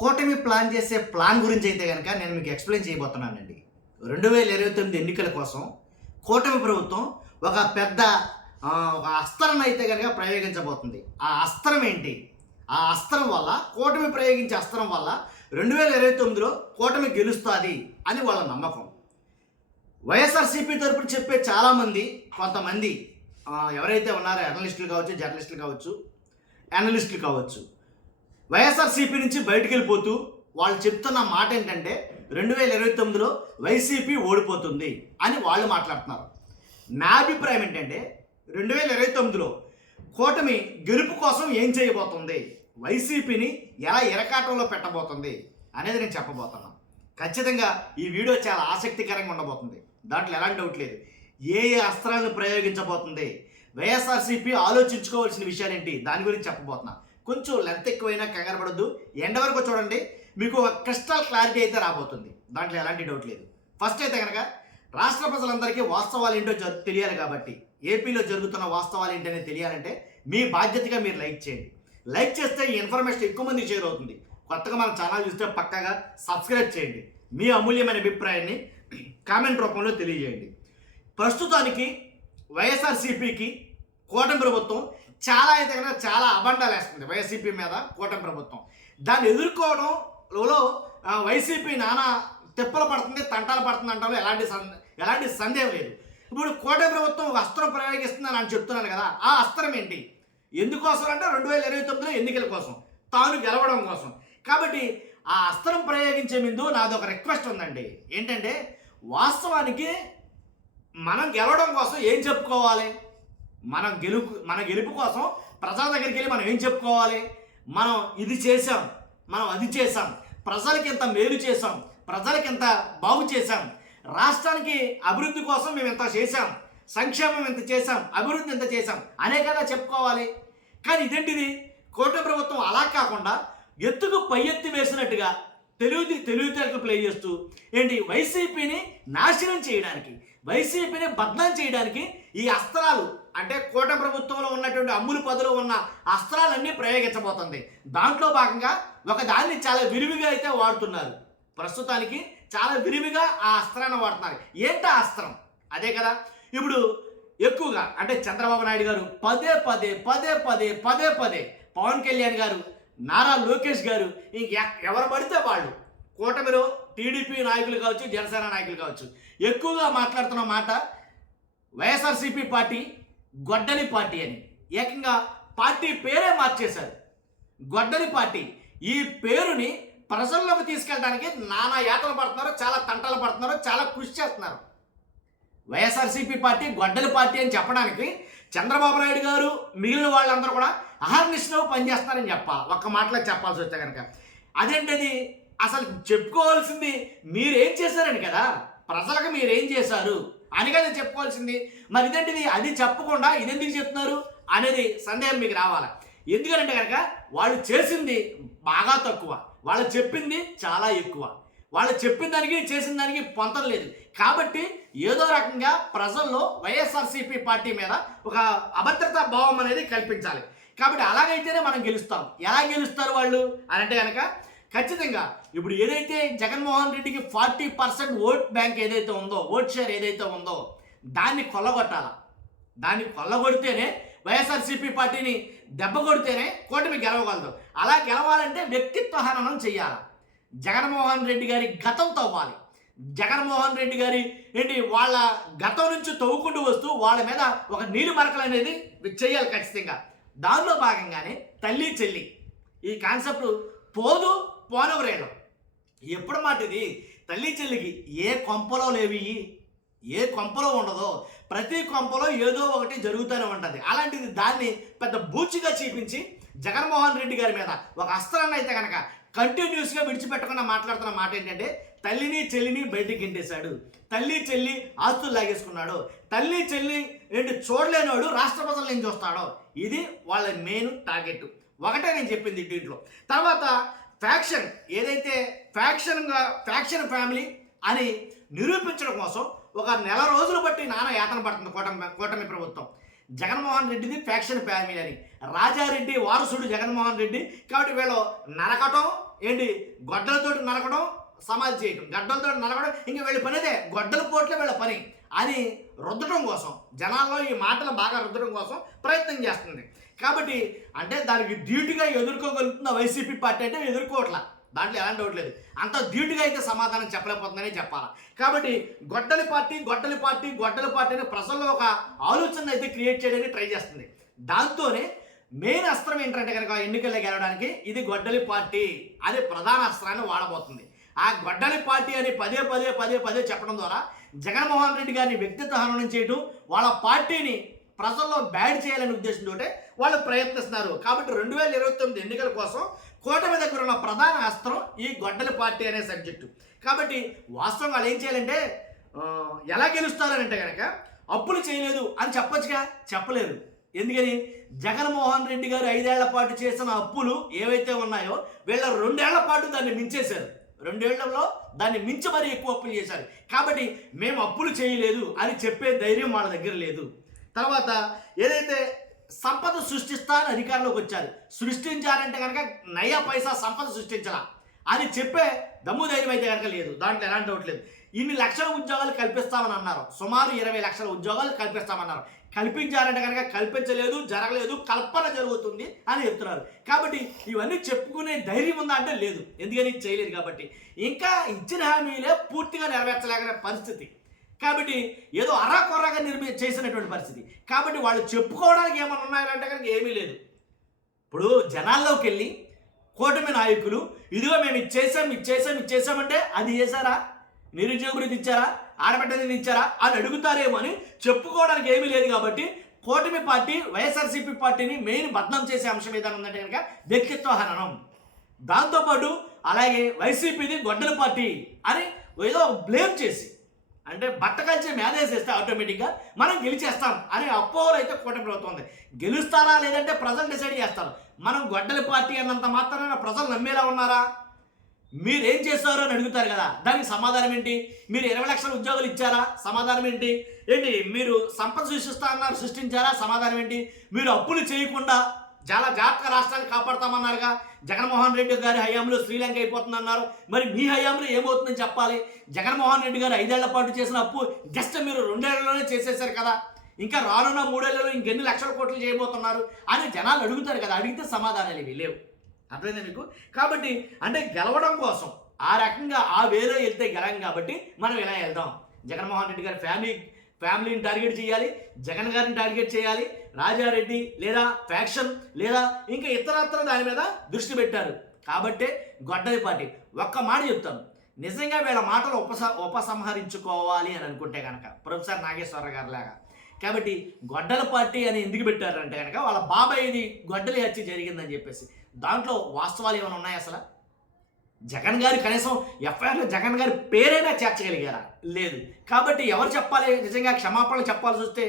కూటమి ప్లాన్ చేసే ప్లాన్ గురించి అయితే గనక నేను మీకు ఎక్స్‌ప్లెయిన్ చేయబోతున్నానండి. 2029 ఎన్నికల కోసం కూటమి ప్రభుత్వం ఒక పెద్ద ఒక అస్త్రాన్ని అయితే గనక ప్రయోగించబోతుంది. ఆ అస్త్రం ఏంటి? ఆ అస్త్రం వల్ల కూటమి ప్రయోగించే అస్త్రం వల్ల 2029లో కూటమి గెలుస్తాది అని వాళ్ళ నమ్మకం. వైఎస్ఆర్‌సీపీ తరపున చెప్పే చాలామంది కొంతమంది ఎవరైతే ఉన్నారో అనలిస్టులు కావచ్చు, జర్నలిస్టులు కావచ్చు, అనలిస్టులు కావచ్చు. వైఎస్ఆర్‌సీపీ నుంచి బయటికెళ్ళిపోతూ వాళ్ళు చెప్తున్న మాట ఏంటంటే 2029లో వైసీపీ ఓడిపోతుంది అని వాళ్ళు మాట్లాడుతున్నారు. నా అభిప్రాయం ఏంటంటే 2029లో కూటమి గెలుపు కోసం ఏం చేయబోతుంది, వైసీపీని ఎలా ఇరకాటంలో పెట్టబోతుంది అనేది నేను చెప్పబోతున్నాను. ఖచ్చితంగా ఈ వీడియో చాలా ఆసక్తికరంగా ఉండబోతుంది. దాంట్లో ఎలాంటి డౌట్ లేదు. ఏ ఏ అస్త్రాలను ప్రయోగించబోతుంది, వైఎస్ఆర్‌సీపీ ఆలోచించుకోవాల్సిన విషయాలు ఏంటి, దాని గురించి చెప్పబోతున్నా. కొంచెం లెంత్ ఎక్కువైనా కంగారు పడొద్దు. ఎండ్ వరకు చూడండి, మీకు ఒక క్రిస్టల్ క్లారిటీ అయితే రాబోతుంది. దాంట్లో ఎలాంటి డౌట్ లేదు. ఫస్ట్ అయితే కనుక రాష్ట్ర ప్రజలందరికీ వాస్తవాలు ఏంటో తెలియాలి కాబట్టి, ఏపీలో జరుగుతున్న వాస్తవాలు ఏంటనేది తెలియాలంటే మీ బాధ్యతగా మీరు లైక్ చేయండి. లైక్ చేస్తే ఈ ఇన్ఫర్మేషన్ ఎక్కువ మంది షేర్ అవుతుంది. కొత్తగా మన ఛానల్ చూస్తే పక్కాగా సబ్స్క్రైబ్ చేయండి. మీ అమూల్యమైన అభిప్రాయాన్ని కామెంట్ రూపంలో తెలియజేయండి. ప్రస్తుతానికి వైఎస్ఆర్‌సీపీకి కూటమి ప్రభుత్వం చాలా అయితే కనుక చాలా అబండాలు వేస్తుంది వైసీపీ మీద కూటమి ప్రభుత్వం. దాన్ని ఎదుర్కోవడంలో వైసీపీ నానా తిప్పలు పడుతుంది, తంటాలు పడుతుంది అంటారు. ఎలాంటి సందేహం లేదు. ఇప్పుడు కూటమి ప్రభుత్వం ఒక అస్త్రం ప్రయోగిస్తుందని అని చెప్తున్నాను కదా, ఆ అస్త్రం ఏంటి, ఎందుకోసం అంటే 2029లో ఎన్నికల కోసం, తాను గెలవడం కోసం. కాబట్టి ఆ అస్త్రం ప్రయోగించే ముందు నాది ఒక రిక్వెస్ట్ ఉందండి. ఏంటంటే వాస్తవానికి మనం గెలవడం కోసం ఏం చెప్పుకోవాలి, మన గెలుపు కోసం ప్రజల దగ్గరికి వెళ్ళి మనం ఏం చెప్పుకోవాలి, మనం ఇది చేసాం, మనం అది చేసాం, ప్రజలకి ఇంత మేలు చేసాం, ప్రజలకి ఇంత బాగు చేసాం, రాష్ట్రానికి అభివృద్ధి కోసం మేము ఇంత చేసాం, సంక్షేమం ఇంత చేసాం, అభివృద్ధి ఇంత చేసాం అనే కదా చెప్పుకోవాలి. కానీ ఇదేంటిది, కూటమి ప్రభుత్వం అలా కాకుండా ఎత్తుకు పై ఎత్తి వేసినట్టుగా తెలివితేటలు ప్లే చేస్తూ ఏంటి వైసీపీని నాశనం చేయడానికి, వైసీపీని బద్నాం చేయడానికి ఈ అస్త్రాలు అంటే కూటమి ప్రభుత్వంలో ఉన్నటువంటి అమ్ములు పదులు ఉన్న అస్త్రాలన్నీ ప్రయోగించబోతుంది. దాంట్లో భాగంగా ఒక దాన్ని చాలా విరివిగా అయితే వాడుతున్నారు. ప్రస్తుతానికి చాలా విరివిగా ఆ అస్త్రాన్ని వాడుతున్నారు. ఏంటా అస్త్రం? అదే కదా ఇప్పుడు ఎక్కువగా అంటే చంద్రబాబు నాయుడు గారు పదే పదే పవన్ కళ్యాణ్ గారు, నారా లోకేష్ గారు, ఎవరు పడితే వాళ్ళు కూటమిలో టీడీపీ నాయకులు కావచ్చు, జనసేన నాయకులు కావచ్చు, ఎక్కువగా మాట్లాడుతున్న మాట వైఎస్ఆర్‌సీపీ పార్టీ గొడ్డలి పార్టీ అని. ఏకంగా పార్టీ పేరే మార్చేశారు. గొడ్డలి పార్టీ ఈ పేరుని ప్రజల్లోకి తీసుకెళ్ళడానికి నానా యాతలు పడుతున్నారు, చాలా తంటలు పడుతున్నారు, చాలా కృషి చేస్తున్నారు. వైఎస్ఆర్‌సీపీ పార్టీ గొడ్డలి పార్టీ అని చెప్పడానికి చంద్రబాబు నాయుడు గారు మిగిలిన వాళ్ళందరూ కూడా అహర్నిశలో పనిచేస్తున్నారని ఒక్క మాటలో చెప్పాల్సి వస్తే కనుక. అదేంటది, అసలు చెప్పుకోవాల్సింది మీరేం చేశారని కదా, ప్రజలకు మీరేం చేశారు అని కదా చెప్పుకోవాల్సింది. మరి ఇదేంటిది, అది చెప్పకుండా ఇదెందుకు చెప్తున్నారు అనేది సందేహం మీకు రావాలి. ఎందుకంటే కనుక వాళ్ళు చేసింది బాగా తక్కువ, వాళ్ళు చెప్పింది చాలా ఎక్కువ. వాళ్ళు చెప్పిన దానికి చేసిన దానికి పొంతం లేదు. కాబట్టి ఏదో రకంగా ప్రజల్లో వైఎస్ఆర్‌సీపీ పార్టీ మీద ఒక అభద్రతా భావం అనేది కల్పించాలి. కాబట్టి అలాగైతేనే మనం గెలుస్తాం. ఎలా గెలుస్తారు వాళ్ళు అని అంటే కనుక ఖచ్చితంగా ఇప్పుడు ఏదైతే జగన్మోహన్ రెడ్డికి 40% ఓట్ బ్యాంక్ ఏదైతే ఉందో, ఓట్ షేర్ ఏదైతే ఉందో దాన్ని కొల్లగొట్టాల. దాన్ని కొల్లగొడితేనే వైఎస్ఆర్‌సీపీ పార్టీని దెబ్బ కొడితేనే కూటమి గెలవగలదు. అలా గెలవాలంటే వ్యక్తిత్వ హననం చేయాలి. జగన్మోహన్ రెడ్డి గారి గతం తవ్వాలి. జగన్మోహన్ రెడ్డి గారి వాళ్ళ గతం నుంచి తవ్వుకుంటూ వస్తూ వాళ్ళ మీద ఒక నీలి మరకలు అనేది చేయాలి ఖచ్చితంగా. దానిలో భాగంగానే తల్లి చెల్లి ఈ కాన్సెప్ట్ పోనవరేలో ఎప్పుడు మాట ఇది. తల్లి చెల్లికి ఏ కొంపలో లేవి, ఏ కొంపలో ఉండదో, ప్రతి కొంపలో ఏదో ఒకటి జరుగుతూనే ఉంటుంది. అలాంటిది దాన్ని పెద్ద బూచిగా చూపించి జగన్మోహన్ రెడ్డి గారి మీద ఒక అస్త్రాన్ని అయితే కనుక కంటిన్యూస్గా విడిచిపెట్టకుండా మాట్లాడుతున్న మాట ఏంటంటే తల్లిని చెల్లిని బయటికి గింటేశాడు, తల్లి చెల్లి ఆస్తులు లాగేసుకున్నాడు, తల్లి చెల్లి చూడలేనోడు రాష్ట్ర ప్రజలు ఏం చూస్తాడో, ఇది వాళ్ళ మెయిన్ టార్గెట్. ఒకటే నేను చెప్పింది దీంట్లో. తర్వాత ఫ్యాక్షన్ ఏదైతే ఫ్యాక్షన్ ఫ్యామిలీ అని నిరూపించడం కోసం ఒక నెల రోజులు బట్టి నానా యాతన పడుతుంది కూటమి ప్రభుత్వం. జగన్మోహన్ రెడ్డిది ఫ్యాక్షన్ ఫ్యామిలీ అని, రాజారెడ్డి వారసుడు జగన్మోహన్ రెడ్డి. కాబట్టి వీళ్ళు నరకటం ఏంటి, గొడ్డలతోటి నరకడం, సమాధి చేయటం, గడ్డలతో నరకడం, ఇంకా వీళ్ళ పని అదే, గొడ్డల పోట్లే వీళ్ళ పని అని రుద్దడం కోసం, జనాల్లో ఈ మాటలు బాగా రుద్దడం కోసం ప్రయత్నం చేస్తుంది. కాబట్టి అంటే దానికి డ్యూటీగా ఎదుర్కోగలుగుతున్న వైసీపీ పార్టీ అంటే ఎదుర్కోవట్లా, దాంట్లో ఎలాంటి డౌట్ లేదు. అంత డ్యూటీగా అయితే సమాధానం చెప్పలేకపోతుందనే చెప్పాలి. కాబట్టి గొడ్డలి పార్టీ అనే ప్రజల్లో ఒక ఆలోచన అయితే క్రియేట్ చేయడానికి ట్రై చేస్తుంది. దాంతోనే మెయిన్ అస్త్రం ఏంటంటే కనుక ఎన్నికల్లో గెలవడానికి ఇది గొడ్డలి పార్టీ అనే ప్రధాన అస్త్రాన్ని వాడబోతుంది. ఆ గొడ్డలి పార్టీ అని పదే చెప్పడం ద్వారా జగన్మోహన్ రెడ్డి గారిని వ్యక్తిత్వ హననం చేయడం, వాళ్ళ పార్టీని ప్రజల్లో బ్యాడ్ చేయాలనే ఉద్దేశంతో వాళ్ళు ప్రయత్నిస్తున్నారు. కాబట్టి 2029 ఎన్నికల కోసం కూటమి దగ్గర ఉన్న ప్రధాన అస్త్రం ఈ గొడ్డలి పార్టీ అనే సబ్జెక్టు. కాబట్టి వాస్తవం వాళ్ళు ఏం చేయాలంటే ఎలా గెలుస్తారనంటే కనుక అప్పులు చేయలేదు అని చెప్పొచ్చుగా, చెప్పలేరు. ఎందుకని జగన్మోహన్ రెడ్డి గారు 5 ఏళ్ల పాటు చేసిన అప్పులు ఏవైతే ఉన్నాయో వీళ్ళ 2 ఏళ్ల పాటు దాన్ని మించేశారు. 2 ఏళ్లలో దాన్ని మించి మరీ ఎక్కువ అప్పులు చేశారు. కాబట్టి మేము అప్పులు చేయలేదు అని చెప్పే ధైర్యం వాళ్ళ దగ్గర లేదు. తర్వాత ఏదైతే సంపద సృష్టిస్తా అని అధికారంలోకి వచ్చారు, సృష్టించారంటే కనుక నయా పైసా సంపద సృష్టించాలా అని చెప్పే దమ్ము ధైర్యం అయితే కనుక లేదు. దాంట్లో ఎలాంటి డౌట్ లేదు. ఇన్ని లక్షల ఉద్యోగాలు కల్పిస్తామని అన్నారు, సుమారు 20 లక్షల ఉద్యోగాలు కల్పిస్తామన్నారు. కల్పించారంటే కనుక కల్పించలేదు, జరగలేదు, కల్పన జరుగుతుంది అని చెప్తున్నారు. కాబట్టి ఇవన్నీ చెప్పుకునే ధైర్యం ఉందా అంటే లేదు. ఎందుకని చేయలేదు కాబట్టి, ఇంకా ఇచ్చిన హామీలే పూర్తిగా నెరవేర్చలేకనే పరిస్థితి. కాబట్టి ఏదో అరాకొర్రాగా చేసినటువంటి పరిస్థితి. కాబట్టి వాళ్ళు చెప్పుకోవడానికి ఏమైనా ఉన్నాయంటే కనుక ఏమీ లేదు. ఇప్పుడు జనాల్లోకి వెళ్ళి కూటమి నాయకులు ఇదిగో మేము ఇచ్చేసామంటే అది చేశారా, నిరుద్యోగులకు ఇచ్చారా, ఆడబిడ్డలకు ఇచ్చారా అని అడుగుతారేమో అని చెప్పుకోవడానికి ఏమీ లేదు. కాబట్టి కూటమి పార్టీ వైఎస్ఆర్సీపీ పార్టీని మెయిన్ బద్నాం చేసే అంశం ఏదైనా ఉందంటే కనుక వ్యక్తిత్వ హననం. దాంతోపాటు అలాగే వైసీపీది గొడ్డల పార్టీ అని ఏదో బ్లేమ్ చేసి, అంటే బట్టకల్చే మేనేసేస్తే ఆటోమేటిక్గా మనం గెలిచేస్తాం అనే అపోహలు అయితే కూటమి ప్రభుత్వం ఉంది. గెలుస్తారా లేదంటే ప్రజలు డిసైడ్ చేస్తారు. మనం గొడ్డలి పార్టీ అన్నంత మాత్రాన ప్రజలు నమ్మేలా ఉన్నారా? మీరేం చేస్తారు అని అడుగుతారు కదా, దానికి సమాధానం ఏంటి? మీరు 20 లక్షల ఉద్యోగాలు ఇచ్చారా? సమాధానం ఏంటి? మీరు సంపద సృష్టిస్తా అన్నారు, సృష్టించారా? సమాధానం ఏంటి? మీరు అప్పులు చేయకుండా చాలా జాగ్రత్తగా రాష్ట్రాన్ని కాపాడుతామన్నారుగా, జగన్మోహన్ రెడ్డి గారి హయాంలో శ్రీలంక అయిపోతుందన్నారు. మరి మీ హయాంలో ఏమవుతుందని చెప్పాలి? జగన్మోహన్ రెడ్డి గారు 5 ఏళ్ల పాటు చేసిన అప్పు జస్ట్ మీరు 2 ఏళ్లలోనే చేసేశారు కదా, ఇంకా రానున్న 3 ఏళ్లలో ఇంకెన్ని లక్షల కోట్లు చేయబోతున్నారు అని జనాలు అడుగుతారు కదా. అడిగితే సమాధానాలు ఇవి లేవు. అర్థమైందా మీకు? కాబట్టి అంటే గెలవడం కోసం ఆ రకంగా ఆ వేలో వెళ్తే గెలం కాబట్టి మనం ఇలా వెళ్దాం. జగన్మోహన్ రెడ్డి గారి ఫ్యామిలీని టార్గెట్ చేయాలి, జగన్ గారిని టార్గెట్ చేయాలి, రాజారెడ్డి లేదా ఫ్యాక్షన్ లేదా ఇంకా ఇతరత్ర దాని మీద దృష్టి పెట్టారు. కాబట్టే గొడ్డలి పార్టీ. ఒక్క మాట చెప్తాను, నిజంగా వీళ్ళ మాటలు ఉపసంహరించుకోవాలి అని అనుకుంటే కనుక ప్రొఫెసర్ నాగేశ్వరరావు గారి లాగా. కాబట్టి గొడ్డల పార్టీ అని ఎందుకు పెట్టారంటే కనుక వాళ్ళ బాబాయ్ది గొడ్డలి హత్య జరిగిందని చెప్పేసి. దాంట్లో వాస్తవాలు ఏమైనా ఉన్నాయి అసలు? జగన్ గారి కనీసం ఎఫ్ఐఆర్లో జగన్ గారి పేరైనా చేర్చగలిగారా? లేదు. కాబట్టి ఎవరు చెప్పాలి? నిజంగా క్షమాపణలు చెప్పాల్సి వస్తే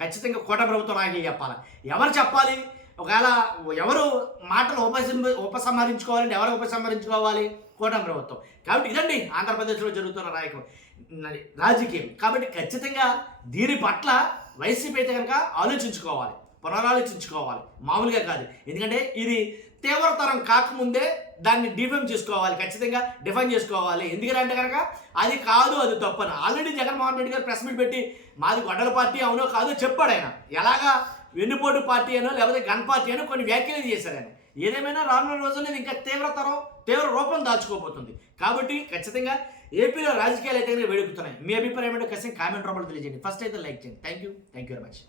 ఖచ్చితంగా కూటమి ప్రభుత్వం నాయకులు చెప్పాలి. ఎవరు చెప్పాలి? ఒకవేళ ఎవరు మాటలు ఉపసంహరించుకోవాలంటే ఎవరు ఉపసంహరించుకోవాలి? కూటమి ప్రభుత్వం. కాబట్టి ఇదండి ఆంధ్రప్రదేశ్లో జరుగుతున్న రాజకీయం. కాబట్టి ఖచ్చితంగా దీని పట్ల వైసీపీ అయితే కనుక ఆలోచించుకోవాలి, పునరాలోచించుకోవాలి, మామూలుగా కాదు. ఎందుకంటే ఇది తీవ్రతరం కాకముందే దాన్ని డిఫైన్ చేసుకోవాలి, ఖచ్చితంగా డిఫైన్ చేసుకోవాలి. ఎందుకంటే కనుక అది కాదు, అది తప్పని ఆల్రెడీ జగన్మోహన్ రెడ్డి గారు ప్రెస్ మీట్ పెట్టి మాది గొడ్డల పార్టీ అవునో కాదో చెప్పాడు ఆయన. ఎలాగా వెన్నుపోటు పార్టీ అనో లేకపోతే గన్ పార్టీ అనో కొన్ని వ్యాఖ్యలు చేశారు ఆయన. ఏదేమైనా రానున్న రోజుల్లో ఇంకా తీవ్ర రూపం దాచుకోబోతుంది. కాబట్టి ఖచ్చితంగా ఏపీలో రాజకీయాలు అయితే వేడుకుతున్నాయి. మీ అభిప్రాయం ఏంటో ఖచ్చితంగా కామెంట్ రూపంలో తెలియజేయండి. ఫస్ట్ అయితే లైక్ చేయండి. Thank you very much.